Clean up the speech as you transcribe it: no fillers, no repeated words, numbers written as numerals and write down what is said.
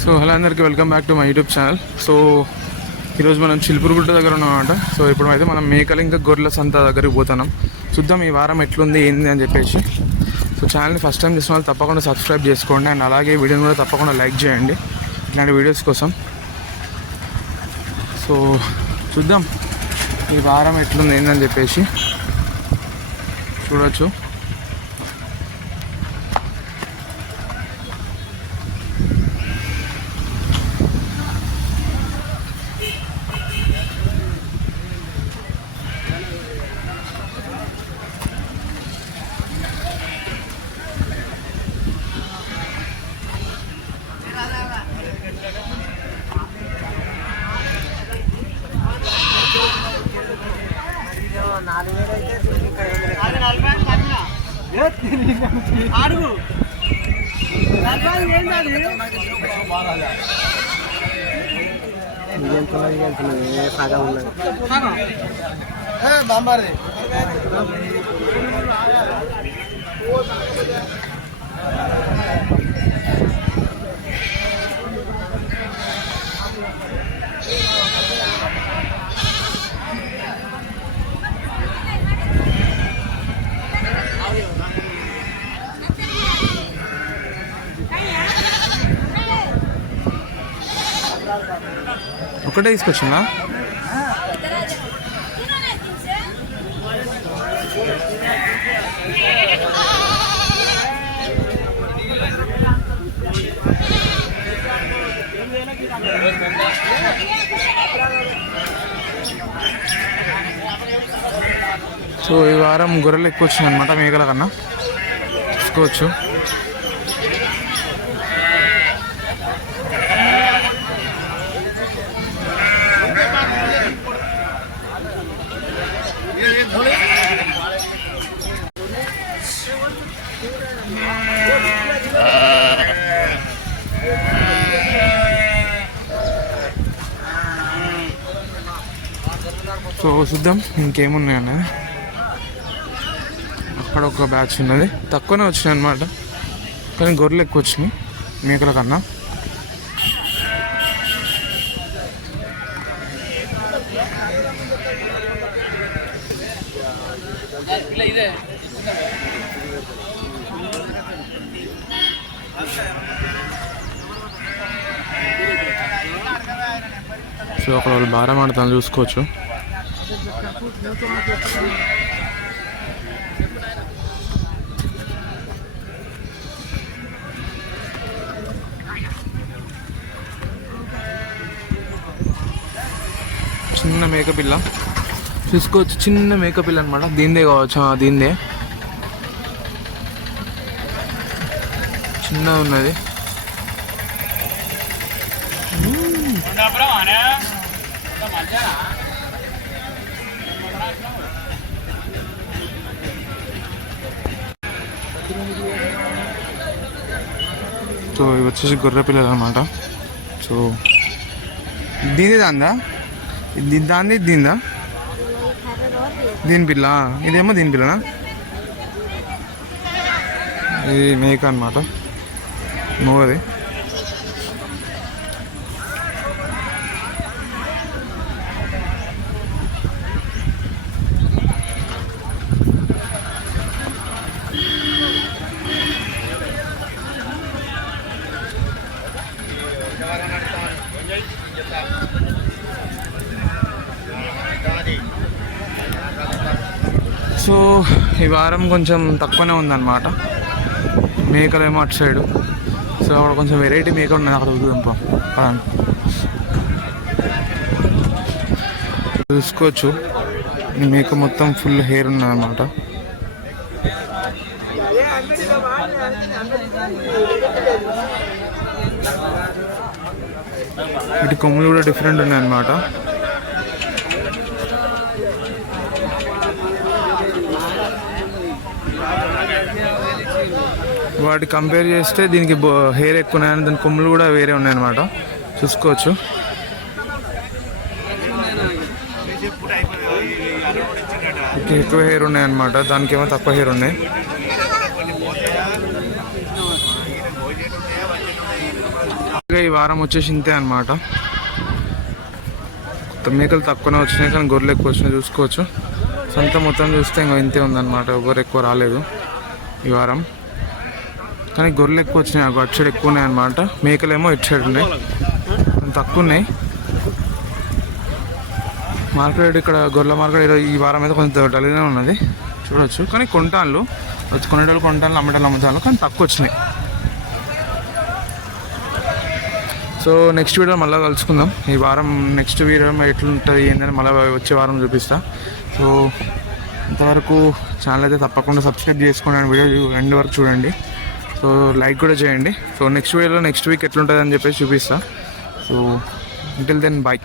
So hello అందరికీ welcome back to my YouTube channel. So ఈరోజు మనం చిలుపురుగుట్ట దగ్గర ఉన్నామన్నమాట. సో ఇప్పుడు అయితే మనం మేకలు ఇంకా గొర్రెల సంత దగ్గరికి పోతున్నాం. చూద్దాం ఈ వారం ఎట్లుంది ఏంది అని చెప్పేసి. సో ఛానల్ని ఫస్ట్ టైం చేసిన వాళ్ళు తప్పకుండా సబ్స్క్రైబ్ చేసుకోండి అండ్ అలాగే వీడియోని కూడా తప్పకుండా లైక్ చేయండి ఇట్లాంటి వీడియోస్ కోసం. సో చూద్దాం ఈ వారం ఎట్లుంది ఏందని చెప్పేసి చూడొచ్చు. ఒకటే తీసుకొచ్చిందా? సో ఈ వారం గొర్రెలు ఎక్కువ వచ్చినాయి అనమాట మేకల కన్నా. చూసుకోవచ్చు. సో చూద్దాం ఇంకేమున్నాయన్న. అక్కడ ఒక బ్యాచ్ ఉన్నది, తక్కువనే వచ్చినాయి అనమాట, కానీ గొర్రెలు ఎక్కువ వచ్చినాయి మేకల కన్నా. సో అక్కడ వాళ్ళు భారం ఆడతాను చూసుకోవచ్చు. చిన్న మేకపిల్ల చూసుకోవచ్చు, చిన్న మేకపిల్ల అనమాట. దీందే కావచ్చు, దీందే చిన్న ఉన్నది. సో ఇవి వచ్చేసి గొర్రె పిల్లలు అనమాట. సో దీని దాందా, దాంది దీందా, దీని పిల్ల, ఇదేమో దీని పిల్లనా. ఇది మేక అనమాట, మూగది. సో ఈ వారం కొంచెం తక్కువనే ఉందన్నమాట మేకలేమో అటు సైడు. సో అక్కడ కొంచెం వెరైటీ మేక ఉన్నది, అక్కడ చూద్దాం. చూసుకోవచ్చు ఈ మేక మొత్తం ఫుల్ హెయిర్ ఉన్నదన్నమాట. ఇటు కొమ్ములు కూడా డిఫరెంట్ ఉన్నాయన్నమాట. వాటి కంపేర్ చేస్తే దీనికి హెయిర్ ఎక్కువ ఉన్నాయని దాని కొమ్ములు కూడా వేరే ఉన్నాయన్నమాట. చూసుకోవచ్చు. ఎక్కువ హెయిర్ ఉన్నాయన్నమాట, దానికేమో తక్కువ హెయిర్ ఉన్నాయి. ఈ వారం వచ్చేసి ఇంతే అనమాట. మేకలు తక్కువనే వచ్చినాయి కానీ గొర్రెలు ఎక్కువ వచ్చినాయి చూసుకోవచ్చు. సంత మొత్తం చూస్తే ఇంకా ఇంతే ఉందన్నమాట, ఎవరు ఎక్కువ రాలేదు ఈ వారం. కానీ గొర్రెలు ఎక్కువ వచ్చినాయి, నాకు అటు సైడ్ ఎక్కువ ఉన్నాయి అనమాట. మేకలేమో ఇటు సైడ్ ఉన్నాయి, తక్కువ ఉన్నాయి. మార్కెట్ ఇక్కడ గొర్రెల మార్కెట్ ఈ వారం అయితే కొంచెం డల్గానే ఉన్నది చూడవచ్చు. కానీ కొంటాళ్ళు కొనేటోళ్ళు కొంటాళ్ళు, అమ్మేటోళ్ళు అమ్ముతాళ్ళు, కానీ తక్కువ వచ్చినాయి. సో నెక్స్ట్ వీడియో మళ్ళీ కలుసుకుందాం. ఈ వారం నెక్స్ట్ వీడియో ఎట్లుంటుంది ఏంటని మళ్ళీ వచ్చే వారం చూపిస్తా. సో ఇంతవరకు ఛానల్ అయితే తప్పకుండా సబ్స్క్రైబ్ చేసుకోండి, వీడియో ఎండ్ వరకు చూడండి. సో లైక్ కూడా చేయండి. సో నెక్స్ట్ వీడియోలో నెక్స్ట్ వీక్ ఎట్లుంటుంది అని చెప్పేసి చూపిస్తా. So until then, bye.